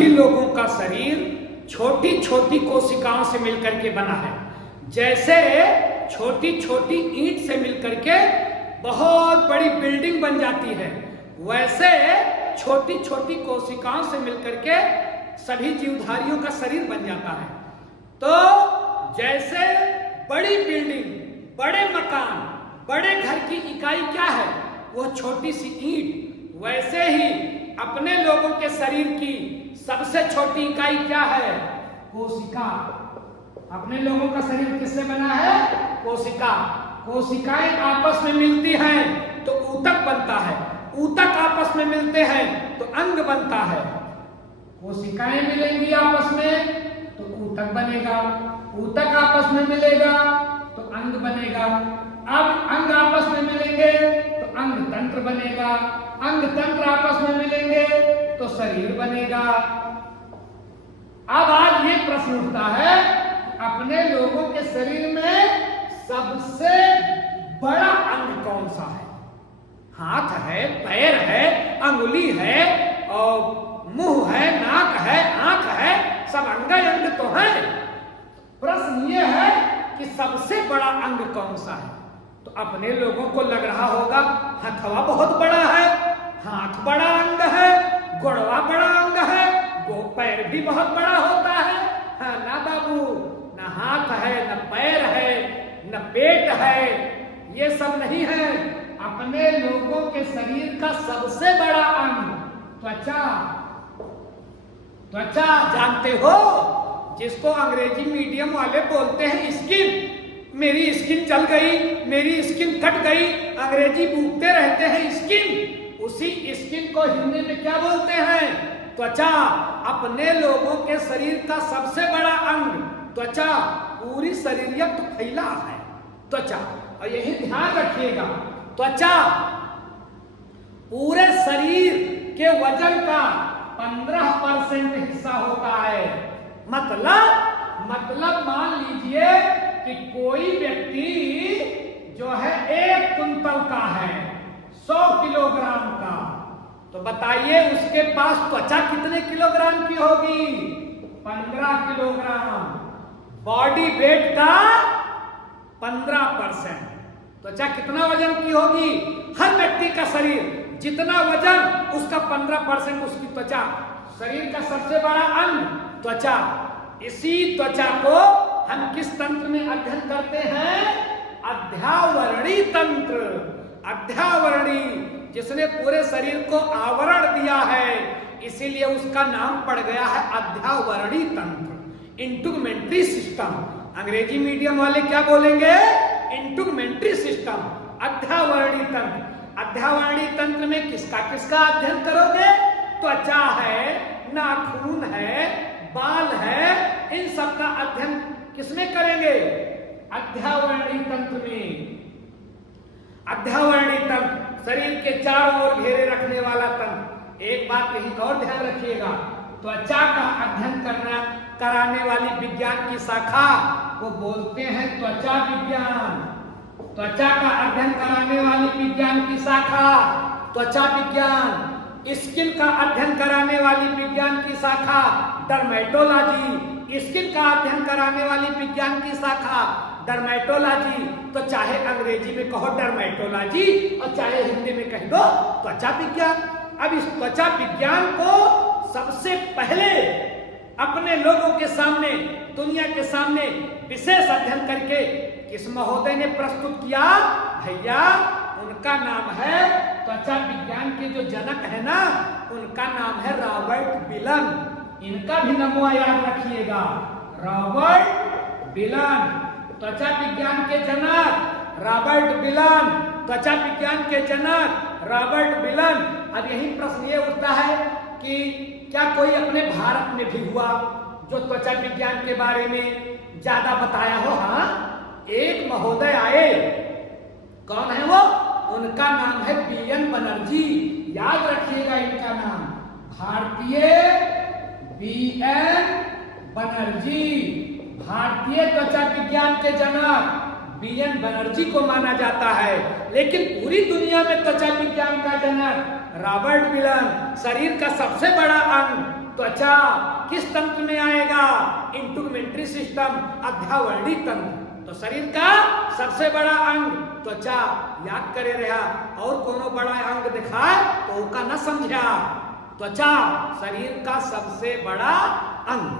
सभी लोगों का शरीर छोटी छोटी कोशिकाओं से मिलकर के बना है। जैसे छोटी छोटी ईंट से मिलकर के बहुत बड़ी बिल्डिंग बन जाती है, वैसे छोटी छोटी कोशिकाओं से मिलकर के सभी जीवधारियों का शरीर बन जाता है। तो जैसे बड़ी बिल्डिंग, बड़े मकान, बड़े घर की इकाई क्या है, वो छोटी सी ईंट, वैसे ही अपने लोगों के शरीर की सबसे छोटी इकाई क्या है, कोशिका। अपने लोगों का शरीर किससे बना है, कोशिका। कोशिकाएं आपस में मिलती हैं तो ऊतक बनता है, ऊतक आपस में मिलते हैं तो अंग बनता है। कोशिकाएं मिलेंगी आपस में तो ऊतक बनेगा, ऊतक आपस में मिलेगा तो अंग बनेगा। अब अंग आपस में मिलेंगे तो अंग तंत्र बनेगा, अंग तंत्र आपस में मिलेंगे तो शरीर बनेगा। अब आज ये प्रश्न उठता है, अपने लोगों के शरीर में सबसे बड़ा अंग कौन सा है? हाथ है, पैर है, अंगुली है और मुंह है, नाक है, आंख है, सब अंग तो है। प्रश्न ये है कि सबसे बड़ा अंग कौन सा है? तो अपने लोगों को लग रहा होगा हथवा बहुत बड़ा है, हाथ बड़ा अंग है, गोड़वा बड़ा अंग है, पैर भी बहुत बड़ा होता है। हाँ ना बाबू, न हाथ है, न पैर है, न पेट है, ये सब नहीं है। अपने लोगों के शरीर का सबसे बड़ा अंग त्वचा। त्वचा जानते हो, जिसको अंग्रेजी मीडियम वाले बोलते हैं स्किन। मेरी स्किन जल गई, मेरी स्किन कट गई, अंग्रेजी बूझते रहते हैं स्किन। उसी स्किन को हिंदी में क्या बोलते हैं, त्वचा। अपने लोगों के शरीर का सबसे बड़ा अंग त्वचा, पूरी शरीरियत फैला है त्वचा। और यही ध्यान रखिएगा, त्वचा पूरे शरीर के वजन का 15% हिस्सा होता है। मतलब मान लीजिए कि कोई व्यक्ति जो है 1 कुंतल का है, 100 किलोग्राम का, तो बताइए उसके पास त्वचा कितने किलोग्राम की होगी? 15 किलोग्राम। बॉडी वेट का 15%। त्वचा कितना वजन की होगी? हर व्यक्ति का शरीर जितना वजन, उसका 15% उसकी त्वचा। शरीर का सबसे बड़ा अंग त्वचा। इसी त्वचा को हम किस तंत्र में अध्ययन करते हैं? अध्यावरणी तंत्र। अध्यावरणी, जिसने पूरे शरीर को आवरण दिया है, इसीलिए उसका नाम पड़ गया है अध्यावरणी तंत्र, इंटुगमेंट्री सिस्टम। अंग्रेजी मीडियम वाले क्या बोलेंगे? इंटुगमेंट्री सिस्टम, अध्यावरणी तंत्र। अध्यावरणी तंत्र में किसका किसका अध्ययन करोगे? त्वचा है, नाखून है, बाल है, इन सब का अध्ययन किसमें करेंगे? अध्यावरणी तंत्र में। अध्यावरणी तंत्र शरीर के चारों ओर घेरे रखने वाला तंत्र। एक बात यही और ध्यान रखिएगा, त्वचा का अध्ययन कराने वाली विज्ञान की शाखा को बोलते हैं त्वचा विज्ञान। त्वचा का अध्ययन कराने वाली विज्ञान की शाखा त्वचा विज्ञान। स्किन का अध्ययन कराने वाली विज्ञान की शाखा डर्मेटोलॉजी। स्किन का अध्ययन कराने वाली विज्ञान की शाखा डर्मेटोलॉजी। तो चाहे अंग्रेजी में कहो डर्मेटोलॉजी और चाहे हिंदी में कह दो त्वचा विज्ञान। अब इस त्वचा विज्ञान को सबसे पहले अपने लोगों के सामने, दुनिया के सामने विशेष अध्ययन करके किस महोदय ने प्रस्तुत किया? भैया, उनका नाम है, त्वचा विज्ञान के जो जनक है ना, उनका नाम है रॉबर्ट बिलन। इनका भी नाम याद रखिएगा, रॉबर्ट बिलन। त्वचा विज्ञान के जनक रॉबर्ट बिलन। त्वचा विज्ञान के जनक रॉबर्ट बिलन। अब यही प्रश्न ये उठता है कि क्या कोई अपने भारत में भी हुआ जो त्वचा विज्ञान के बारे में ज्यादा बताया हो? हाँ, एक महोदय आए। कौन है वो? उनका नाम है बीएन बनर्जी। याद रखिएगा इनका नाम, भारतीय बीएन बनर्जी। भारतीय त्वचा विज्ञान के जनक बीएन बनर्जी को माना जाता है, लेकिन पूरी दुनिया में त्वचा विज्ञान का जनक रॉबर्ट बिलन। शरीर का सबसे बड़ा अंग त्वचा किस तंत्र में आएगा? इंटीग्यूमेंट्री सिस्टम, अध्यावर्णी तंत्र। तो शरीर का सबसे बड़ा अंग त्वचा, याद करे रहा। और कोनो बड़ा अंग दिखाए तो ओका न समझा। त्वचा शरीर का सबसे बड़ा अंग।